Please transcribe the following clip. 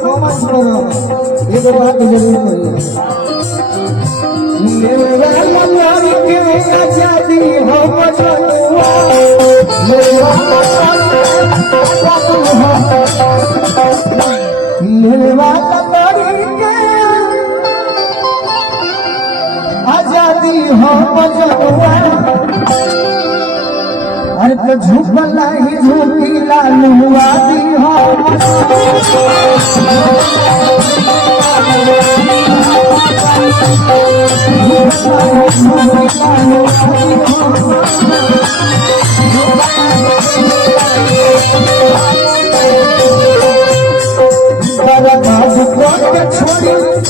परफॉर्मेंस करो ये तो बात जरूर करिए मेरा यार के आजादी हो मजनुआ मेरा आजादी हो मजनुआ अरे तो झुकला ही झुकीला लुआदी हो छोड़ी छोड़ी